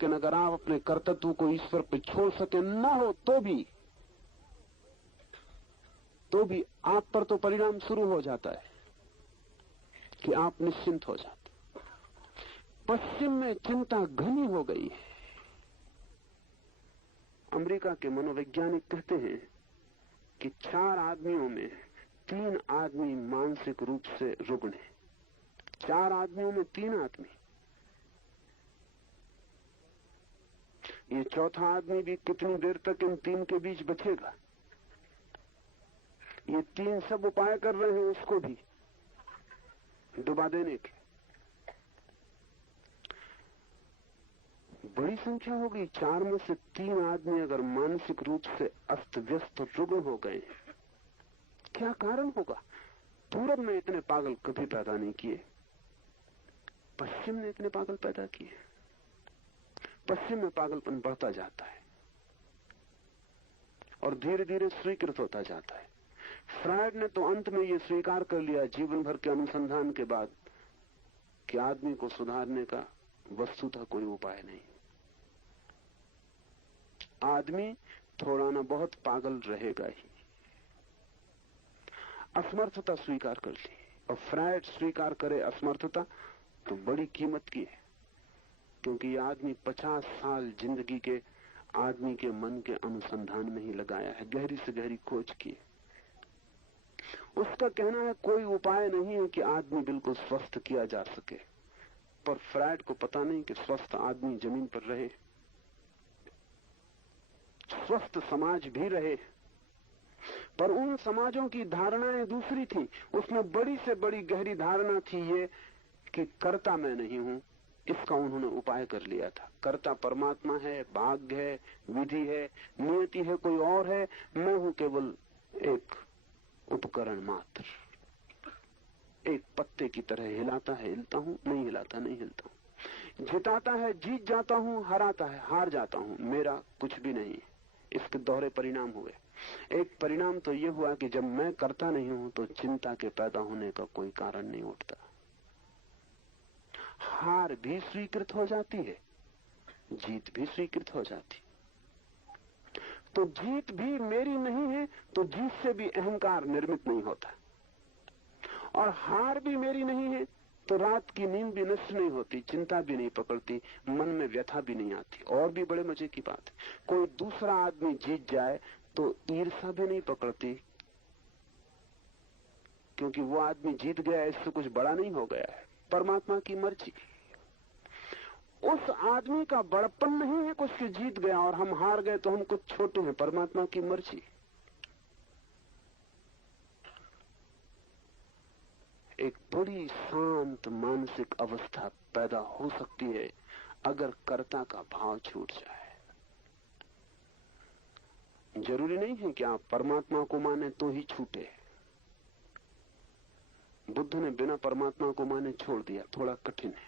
लेकिन अगर आप अपने कर्तव्य को ईश्वर पर छोड़ सके ना हो तो भी आप पर तो परिणाम शुरू हो जाता है कि आप निश्चिंत हो जाते। पश्चिम में चिंता घनी हो गई है। अमेरिका के मनोवैज्ञानिक कहते हैं कि 4 आदमियों में 3 आदमी मानसिक रूप से रुग्ण हैं। 4 आदमियों में 3 आदमी। ये चौथा आदमी भी कितनी देर तक इन 3 के बीच बचेगा? ये 3 सब उपाय कर रहे हैं उसको भी डुबा देने के। बड़ी संख्या हो गई। 4 में से 3 आदमी अगर मानसिक रूप से अस्त व्यस्त रुग्ण हो गए, क्या कारण होगा? पूरब में इतने पागल कभी पैदा नहीं किए, पश्चिम ने इतने पागल पैदा किए। पश्चिम में पागलपन बढ़ता जाता है और धीरे धीरे स्वीकृत होता जाता है। फ्रायड ने तो अंत में यह स्वीकार कर लिया जीवन भर के अनुसंधान के बाद कि आदमी को सुधारने का वस्तुतः कोई उपाय नहीं। आदमी थोड़ा ना बहुत पागल रहेगा ही। असमर्थता स्वीकार कर ली, और फ्रायड स्वीकार करे असमर्थता तो बड़ी कीमत की है, क्योंकि यह आदमी 50 साल जिंदगी के आदमी के मन के अनुसंधान में ही लगाया है, गहरी से गहरी खोज की है। उसका कहना है कोई उपाय नहीं है कि आदमी बिल्कुल स्वस्थ किया जा सके, पर फ्रायड को पता नहीं कि स्वस्थ आदमी जमीन पर रहे, स्वस्थ समाज भी रहे, पर उन समाजों की धारणाएं दूसरी थी। उसमें बड़ी से बड़ी गहरी धारणा थी ये कि कर्ता मैं नहीं हूं, इसका उन्होंने उपाय कर लिया था। कर्ता परमात्मा है, भाग्य है, विधि है, नियति है, कोई और है, मैं हूं केवल एक उपकरण मात्र, एक पत्ते की तरह हिलाता है हिलता हूं, नहीं हिलाता नहीं हिलता हूं, जिताता है जीत जाता हूं, हराता है हार जाता हूं, मेरा कुछ भी नहीं। इसके दोहरे परिणाम हुए। एक परिणाम तो यह हुआ कि जब मैं करता नहीं हूं तो चिंता के पैदा होने का कोई कारण नहीं उठता। हार भी स्वीकृत हो जाती है, जीत भी स्वीकृत हो जाती। तो जीत भी मेरी नहीं है तो जीत से भी अहंकार निर्मित नहीं होता, और हार भी मेरी नहीं है तो रात की नींद भी नष्ट नहीं होती, चिंता भी नहीं पकड़ती, मन में व्यथा भी नहीं आती। और भी बड़े मजे की बात है, कोई दूसरा आदमी जीत जाए तो ईर्ष्या भी नहीं पकड़ती, क्योंकि वो आदमी जीत गया, इससे कुछ बड़ा नहीं हो गया है, परमात्मा की मर्जी। उस आदमी का बड़प्पन नहीं है कुछ कि जीत गया और हम हार गए तो हम कुछ छोटे हैं, परमात्मा की मर्जी। एक बड़ी शांत मानसिक अवस्था पैदा हो सकती है अगर कर्ता का भाव छूट जाए। जरूरी नहीं है कि आप परमात्मा को माने तो ही छूटे। बुद्ध ने बिना परमात्मा को माने छोड़ दिया, थोड़ा कठिन है।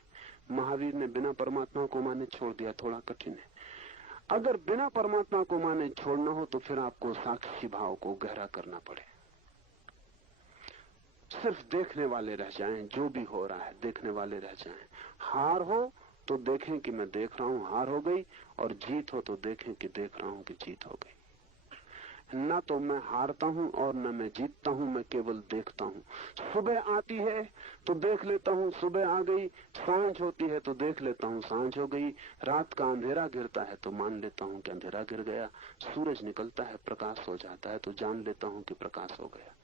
महावीर ने बिना परमात्मा को माने छोड़ दिया, थोड़ा कठिन है। अगर बिना परमात्मा को माने छोड़ना हो तो फिर आपको साक्षी भाव को गहरा करना पड़े। सिर्फ देखने वाले रह जाएं, जो भी हो रहा है देखने वाले रह जाएं। हार हो तो देखें कि मैं देख रहा हूं हार हो गई, और जीत हो तो देखें कि देख रहा हूं कि जीत हो गई। न तो मैं हारता हूं और न मैं जीतता हूं, मैं केवल देखता हूं। सुबह आती है तो देख लेता हूं सुबह आ गई, सांझ होती है तो देख लेता हूं सांझ हो गई, रात का अंधेरा गिरता है तो मान लेता हूं कि अंधेरा गिर गया, सूरज निकलता है प्रकाश हो जाता है तो जान लेता हूं कि प्रकाश हो गया।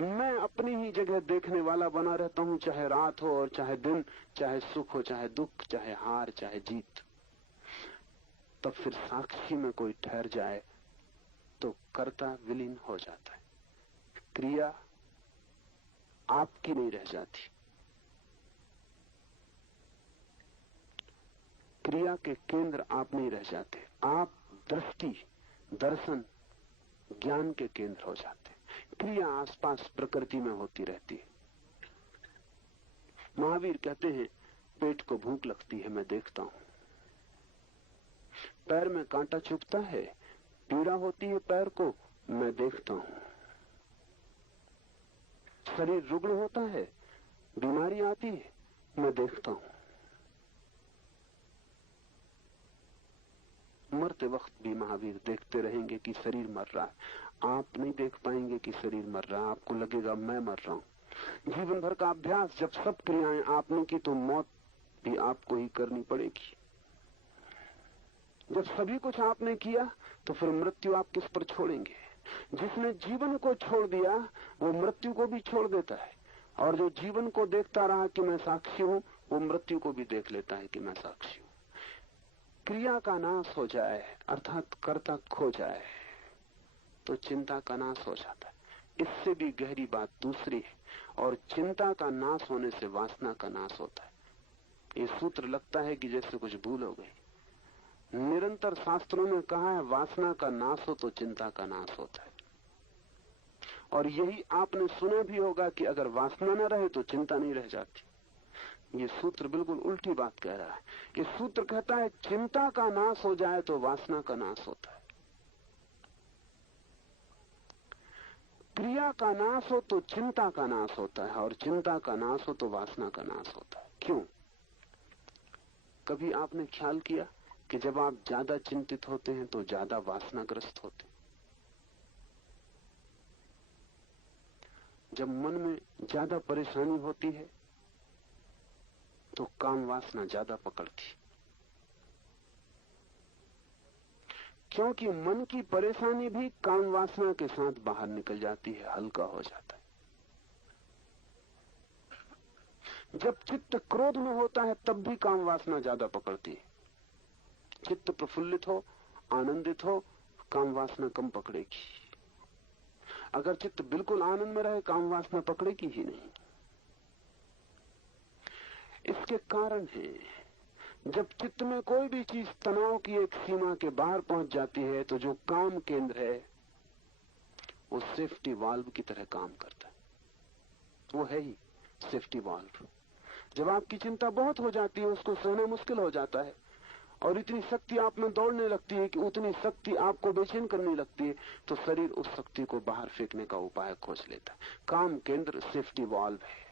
मैं अपनी ही जगह देखने वाला बना रहता हूं, चाहे रात हो और चाहे दिन, चाहे सुख हो चाहे दुख, चाहे हार चाहे जीत। तब फिर साक्षी में कोई ठहर जाए तो कर्ता विलीन हो जाता है, क्रिया आपकी नहीं रह जाती। क्रिया के केंद्र आप नहीं रह जाते, आप दृष्टि दर्शन ज्ञान के केंद्र हो जाते। क्रिया आसपास प्रकृति में होती रहती है। महावीर कहते हैं पेट को भूख लगती है मैं देखता हूं, पैर में कांटा चुभता है पीड़ा होती है पैर को मैं देखता हूं, शरीर रुग्ण होता है बीमारी आती है मैं देखता हूं। मरते वक्त भी महावीर देखते रहेंगे कि शरीर मर रहा है। आप नहीं देख पाएंगे कि शरीर मर रहा है, आपको लगेगा मैं मर रहा हूं। जीवन भर का अभ्यास, जब सब क्रियाएं आपने की तो मौत भी आपको ही करनी पड़ेगी। जब सभी कुछ आपने किया तो फिर मृत्यु आप किस पर छोड़ेंगे? जिसने जीवन को छोड़ दिया वो मृत्यु को भी छोड़ देता है, और जो जीवन को देखता रहा कि मैं साक्षी हूं, वो मृत्यु को भी देख लेता है कि मैं साक्षी हूं। क्रिया का नाश हो जाए अर्थात कर्ता खो जाए तो चिंता का नाश हो जाता है। इससे भी गहरी बात दूसरी है, और चिंता का नाश होने से वासना का नाश होता है। ये सूत्र लगता है कि जैसे कुछ भूल हो गई। निरंतर शास्त्रों में कहा है वासना का नाश हो तो चिंता का नाश होता है। और यही आपने सुना भी होगा कि अगर वासना न रहे तो चिंता नहीं रह जाती। ये सूत्र बिल्कुल उल्टी बात कह रहा है। ये सूत्र कहता है चिंता का नाश हो जाए तो वासना का नाश होता है। क्रिया का नाश हो तो चिंता का नाश होता है, और चिंता का नाश हो तो वासना का नाश होता है। क्यों? कभी आपने ख्याल किया कि जब आप ज्यादा चिंतित होते हैं तो ज्यादा वासनाग्रस्त होते हैं? जब मन में ज्यादा परेशानी होती है तो काम वासना ज्यादा पकड़ती, क्योंकि मन की परेशानी भी काम वासना के साथ बाहर निकल जाती है, हल्का हो जाता है। जब चित्त क्रोध में होता है तब भी काम वासना ज्यादा पकड़ती है। चित्त प्रफुल्लित हो, आनंदित हो, काम वासना कम पकड़ेगी। अगर चित्त बिल्कुल आनंद में रहे, काम वासना पकड़ेगी ही नहीं। इसके कारण है, जब चित्त में कोई भी चीज तनाव की एक सीमा के बाहर पहुंच जाती है तो जो काम केंद्र है वो सेफ्टी वाल्व की तरह काम करता है। वो है ही सेफ्टी वाल्व। जब आपकी चिंता बहुत हो जाती है, उसको सहना मुश्किल हो जाता है, और इतनी शक्ति आप में दौड़ने लगती है कि उतनी शक्ति आपको बेचैन करने लगती है, तो शरीर उस शक्ति को बाहर फेंकने का उपाय खोज लेता है। काम केंद्र सेफ्टी वाल्व है।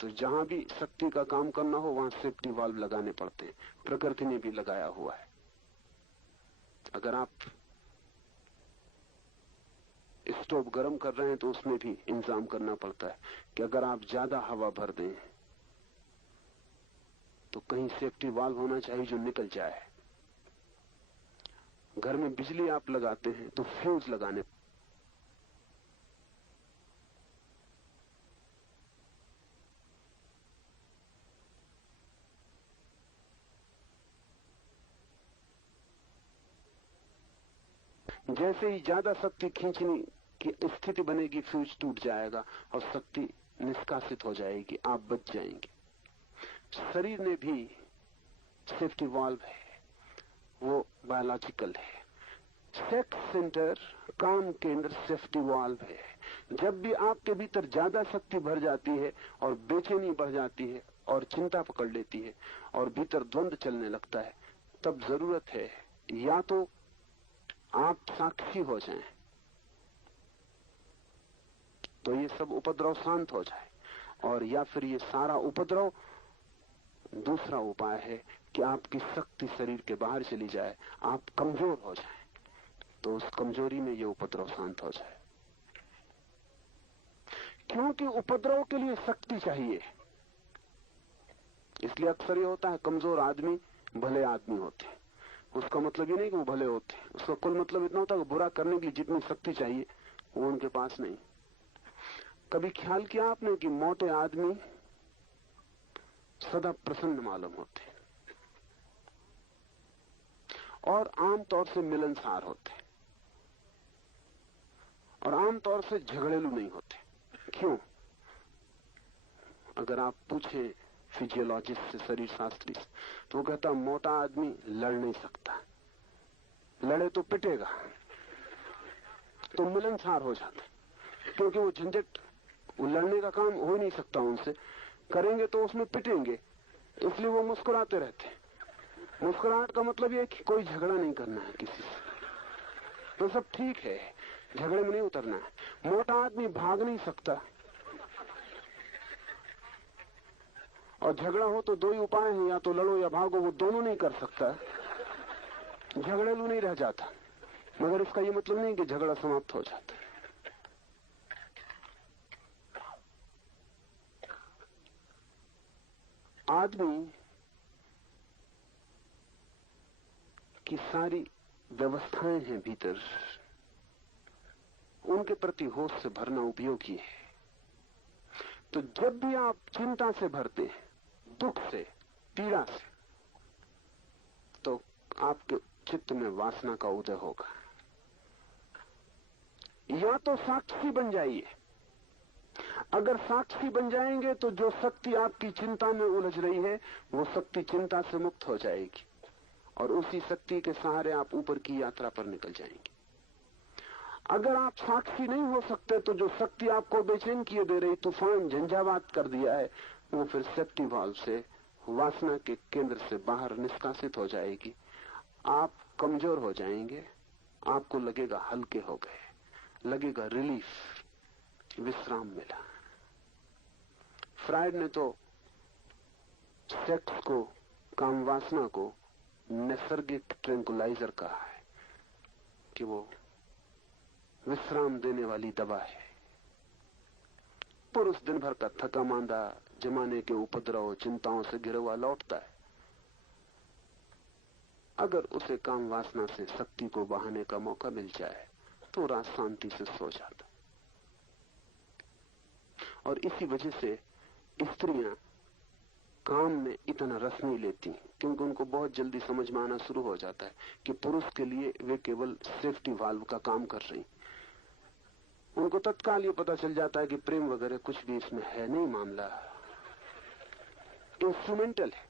तो जहां भी शक्ति का काम करना हो वहां सेफ्टी वाल्व लगाने पड़ते हैं। प्रकृति ने भी लगाया हुआ है। अगर आप स्टोव गर्म कर रहे हैं तो उसमें भी इंतजाम करना पड़ता है कि अगर आप ज्यादा हवा भर दें तो कहीं सेफ्टी वाल्व होना चाहिए जो निकल जाए। घर में बिजली आप लगाते हैं तो फ्यूज लगाने, जैसे ही ज्यादा शक्ति खींचने की स्थिति बनेगी फ्यूज टूट जाएगा और शक्ति निष्कासित हो जाएगी, आप बच जाएंगे। शरीर में भी सेफ्टी वाल्व है, वो बायोलॉजिकल है। सेक्स सेंटर, काम केंद्र सेफ्टी वाल्व है। जब भी आपके भीतर ज्यादा शक्ति भर जाती है और बेचैनी बढ़ जाती है और चिंता पकड़ लेती है और भीतर द्वंद्व चलने लगता है, तब जरूरत है या तो आप साक्षी हो जाएं तो ये सब उपद्रव शांत हो जाए, और या फिर ये सारा उपद्रव, दूसरा उपाय है कि आपकी शक्ति शरीर के बाहर चली जाए, आप कमजोर हो जाएं, तो उस कमजोरी में ये उपद्रव शांत हो जाए। क्योंकि उपद्रव के लिए शक्ति चाहिए, इसलिए अक्सर ये होता है कमजोर आदमी भले आदमी होते हैं। उसका मतलब ये नहीं कि वो भले होते हैं, उसका कुल मतलब इतना होता है कि बुरा करने के लिए जितनी शक्ति चाहिए वो उनके पास नहीं। कभी ख्याल किया आपने कि मोटे आदमी सदा प्रसन्न मालूम होते हैं और आमतौर से मिलनसार होते हैं और आमतौर से झगड़ेलू नहीं होते? क्यों? अगर आप पूछें फिजियोलॉजिस्ट से, शरीर शास्त्री से, तो वो कहता मोटा आदमी लड़ नहीं सकता, लड़े तो पिटेगा, तो मिलनसार हो जाता, क्योंकि वो झंझट, वो लड़ने का काम हो नहीं सकता उनसे, करेंगे तो उसमें पिटेंगे, इसलिए वो मुस्कुराते रहते। मुस्कुराहट का मतलब ये कि कोई झगड़ा नहीं करना है किसी से, तो सब ठीक है, झगड़े में नहीं उतरना है। मोटा आदमी भाग नहीं सकता, और झगड़ा हो तो दो ही उपाय हैं, या तो लड़ो या भागो, वो दोनों नहीं कर सकता, झगड़ेलू नहीं रह जाता, मगर इसका ये मतलब नहीं कि झगड़ा समाप्त हो जाता है। आदमी की सारी व्यवस्थाएं हैं भीतर, उनके प्रति होश से भरना उपयोगी है। तो जब भी आप चिंता से भरते हैं, दुख से, पीड़ा से, तो आपके चित्त में वासना का उदय होगा। या तो साक्षी बन जाइए। अगर साक्षी बन जाएंगे तो जो शक्ति आपकी चिंता में उलझ रही है वो शक्ति चिंता से मुक्त हो जाएगी और उसी शक्ति के सहारे आप ऊपर की यात्रा पर निकल जाएंगे। अगर आप साक्षी नहीं हो सकते तो जो शक्ति आपको बेचैन किए दे रही, तूफान झंझावात कर दिया है, वो फिर सेफ्टी वाल्व से, वासना के केंद्र से बाहर निष्कासित हो जाएगी। आप कमजोर हो जाएंगे, आपको लगेगा हल्के हो गए, लगेगा रिलीफ, विश्राम मिला। फ्रायड ने तो सेक्स को, काम वासना को नैसर्गिक ट्रैंकुलाइजर कहा है कि वो विश्राम देने वाली दवा है। पुरुष दिन भर का थका मांदा, जमाने के उपद्रव, चिंताओं से घिरा हुआ लौटता है। अगर उसे काम वासना से शक्ति को बहाने का मौका मिल जाए तो रात शांति से सो जाता। और इसी वजह से स्त्रियां काम में इतना रस नहीं लेती, क्योंकि उनको बहुत जल्दी समझ में आना शुरू हो जाता है कि पुरुष के लिए वे केवल सेफ्टी वाल्व का काम कर रही। उनको तत्काल ये पता चल जाता है कि प्रेम वगैरह कुछ भी इसमें है नहीं, मामला इंस्ट्रूमेंटल है।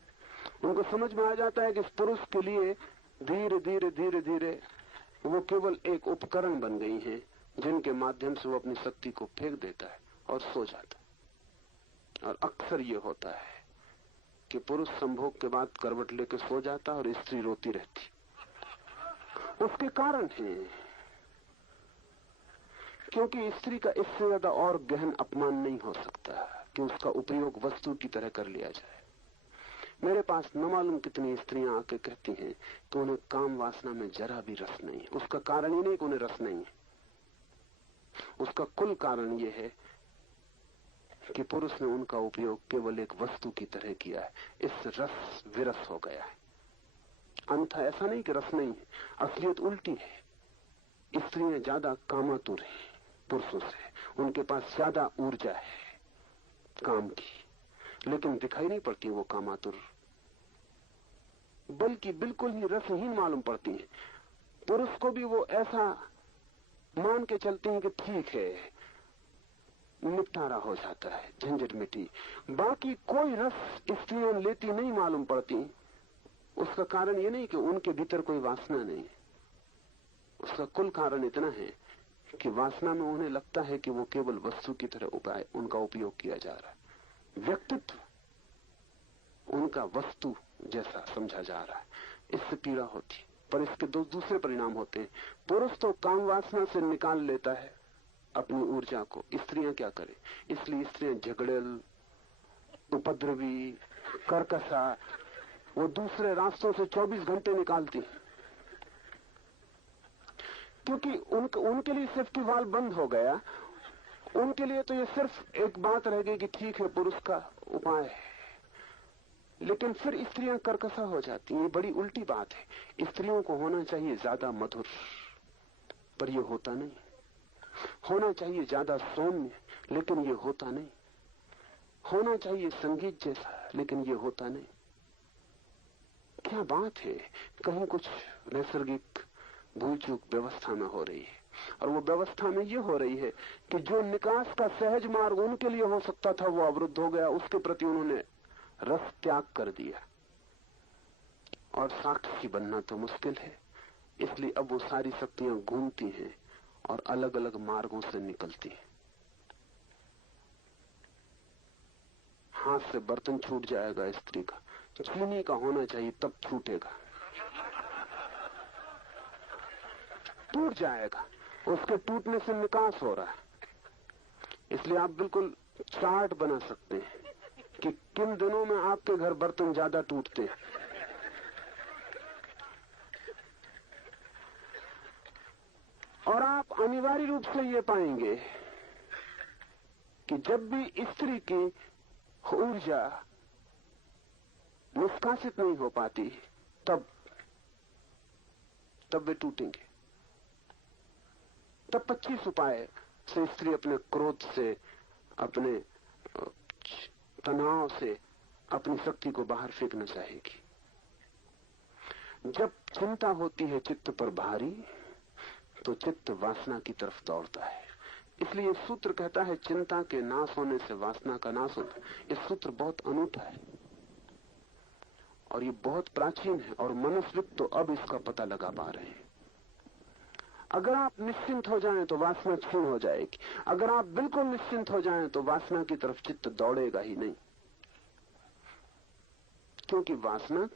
उनको समझ में आ जाता है कि इस पुरुष के लिए धीरे धीरे धीरे धीरे वो केवल एक उपकरण बन गई हैं, जिनके माध्यम से वो अपनी शक्ति को फेंक देता है और सो जाता है। और अक्सर ये होता है कि पुरुष संभोग के बाद करवट लेकर सो जाता और स्त्री रोती रहती। उसके कारण है क्योंकि स्त्री का इससे ज्यादा और गहन अपमान नहीं हो सकता कि उसका उपयोग वस्तु की तरह कर लिया जाए। मेरे पास न मालूम कितनी स्त्रियां आके कहती हैं कि उन्हें काम वासना में जरा भी रस नहीं है। उसका कारण ही नहीं कि उन्हें रस नहीं है, उसका कुल कारण यह है कि पुरुष ने उनका उपयोग केवल एक वस्तु की तरह किया है। इस रस विरस हो गया है। अन्यथा ऐसा नहीं कि रस नहीं है, असलियत उल्टी है। स्त्रियां ज्यादा कामातुर हैं पुरुषों से, उनके पास ज्यादा ऊर्जा है काम की, लेकिन दिखाई नहीं पड़ती वो कामातुर, बल्कि बिल्कुल ही रसहीन मालूम पड़ती है। पुरुष को भी वो ऐसा मान के चलती हैं कि ठीक है, निपटारा हो जाता है, झंझट मिटी। बाकी कोई रस स्त्रियां लेती नहीं मालूम पड़ती। उसका कारण ये नहीं कि उनके भीतर कोई वासना नहीं, उसका कुल कारण इतना है कि वासना में उन्हें लगता है कि वो केवल वस्तु की तरह उनका उपयोग किया जा रहा है। व्यक्तित्व उनका वस्तु जैसा समझा जा रहा है। इससे पीड़ा होती, पर इसके दो दूसरे परिणाम होते हैं। पुरुष तो काम वासना से निकाल लेता है अपनी ऊर्जा को, स्त्रियां क्या करें? इसलिए स्त्रियां झगड़ेल, उपद्रवी, कर्कशा, वो दूसरे रास्तों से 24 घंटे निकालती, क्योंकि उनके लिए सेफ्टी वाल्व बंद हो गया। उनके लिए तो ये सिर्फ एक बात रह गई कि ठीक है, पुरुष का उपाय है, लेकिन फिर स्त्रियां कर्कशा हो जाती हैं। ये बड़ी उल्टी बात है। स्त्रियों को होना चाहिए ज्यादा मधुर, पर ये होता नहीं। होना चाहिए ज्यादा सौम्य, लेकिन ये होता नहीं। होना चाहिए संगीत जैसा, लेकिन ये होता नहीं। क्या बात है, कहीं कुछ नैसर्गिक भूल चूक व्यवस्था में हो रही है। और वो व्यवस्था में ये हो रही है कि जो निकास का सहज मार्ग उनके लिए हो सकता था वो अवरुद्ध हो गया। उसके प्रति उन्होंने रस त्याग कर दिया। और साक्षी बनना तो मुश्किल है, इसलिए अब वो सारी शक्तियां घूमती हैं और अलग अलग मार्गों से निकलती हैं। हाथ से बर्तन छूट जाएगा स्त्री का, चीनी का होना चाहिए तब छूटेगा, टूट जाएगा। उसके टूटने से निकास हो रहा है। इसलिए आप बिल्कुल चार्ट बना सकते हैं कि किन दिनों में आपके घर बर्तन ज्यादा टूटते हैं। अनिवार्य रूप से ये पाएंगे कि जब भी स्त्री की ऊर्जा निष्कासित नहीं हो पाती तब वे टूटेंगे। तब 25 उपाय से स्त्री अपने क्रोध से, अपने तनाव से अपनी शक्ति को बाहर फेंकना चाहेगी। जब चिंता होती है चित्त पर भारी तो चित्त वासना की तरफ दौड़ता है। इसलिए सूत्र कहता है चिंता के नाश होने से वासना का नाश होता है। ये सूत्र बहुत अनूठा है और ये बहुत प्राचीन है और मनुष्यत्व तो अब इसका पता लगा पा रहे हैं। अगर आप निश्चिंत हो जाएं तो वासना क्षीण हो जाएगी। अगर आप बिल्कुल निश्चिंत हो जाएं तो वासना की तरफ चित्त दौड़ेगा ही नहीं, क्योंकि वासना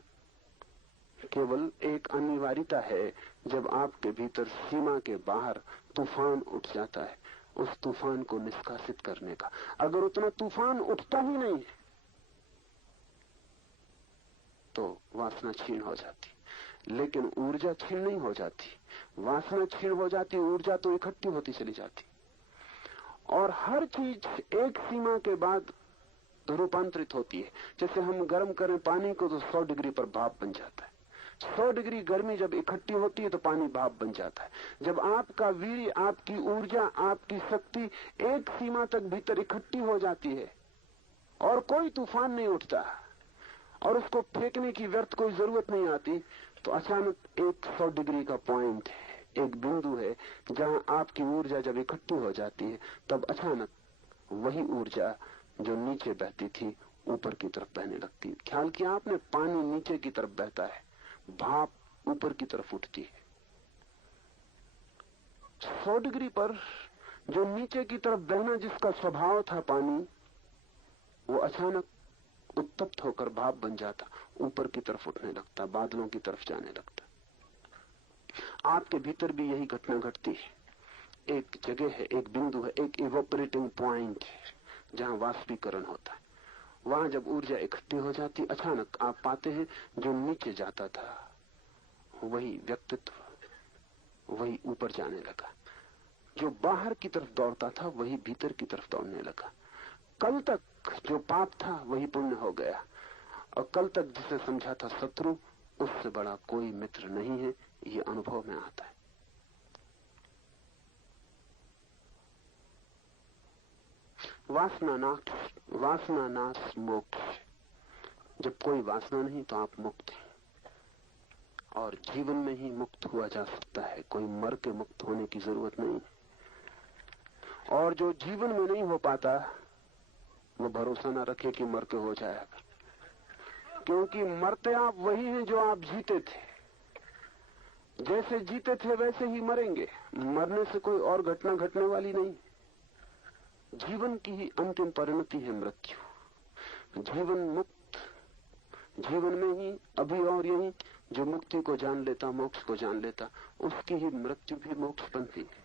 केवल एक अनिवार्यता है। जब आपके भीतर सीमा के बाहर तूफान उठ जाता है, उस तूफान को निष्कासित करने का। अगर उतना तूफान उठता ही नहीं तो वासना क्षीण हो जाती, लेकिन ऊर्जा क्षीण नहीं हो जाती। वासना क्षीण हो जाती, ऊर्जा तो इकट्ठी होती चली जाती। और हर चीज एक सीमा के बाद रूपांतरित होती है। जैसे हम गर्म करें पानी को तो 100 डिग्री पर भाप बन जाता है। 100 डिग्री गर्मी जब इकट्ठी होती है तो पानी भाप बन जाता है। जब आपका वीर्य, आपकी ऊर्जा, आपकी शक्ति एक सीमा तक भीतर इकट्ठी हो जाती है और कोई तूफान नहीं उठता और उसको फेंकने की व्यर्थ कोई जरूरत नहीं आती, तो अचानक एक 100 डिग्री का पॉइंट है, एक बिंदु है जहां आपकी ऊर्जा जब इकट्ठी हो जाती है, तब अचानक वही ऊर्जा जो नीचे बहती थी ऊपर की तरफ बहने लगती है। ख्याल किया आपने, पानी नीचे की तरफ बहता है, भाप ऊपर की तरफ उठती है। 100 डिग्री पर जो नीचे की तरफ बहना जिसका स्वभाव था पानी, वो अचानक उत्तप्त होकर भाप बन जाता, ऊपर की तरफ उठने लगता, बादलों की तरफ जाने लगता। आपके भीतर भी यही घटना घटती है। एक जगह है, एक बिंदु है, एक इवोपरेटिंग पॉइंट है जहां वाष्पीकरण होता है। वहां जब ऊर्जा इकट्ठी हो जाती, अचानक आप पाते हैं जो नीचे जाता था वही व्यक्तित्व वही ऊपर जाने लगा, जो बाहर की तरफ दौड़ता था वही भीतर की तरफ दौड़ने लगा। कल तक जो पाप था वही पुण्य हो गया, और कल तक जिसे समझा था शत्रु, उससे बड़ा कोई मित्र नहीं है। ये अनुभव में आता है। वासना नाश मोक्ष। जब कोई वासना नहीं तो आप मुक्त हैं, और जीवन में ही मुक्त हुआ जा सकता है। कोई मर के मुक्त होने की जरूरत नहीं। और जो जीवन में नहीं हो पाता वो भरोसा ना रखे कि मर के हो जाएगा, क्योंकि मरते आप वही हैं जो आप जीते थे। जैसे जीते थे वैसे ही मरेंगे। मरने से कोई और घटना घटने वाली नहीं। जीवन की ही अंतिम परिणति है मृत्यु। जीवन मुक्त, जीवन में ही अभी और यही जो मुक्ति को जान लेता, मोक्ष को जान लेता, उसकी ही मृत्यु भी मोक्ष बनती है।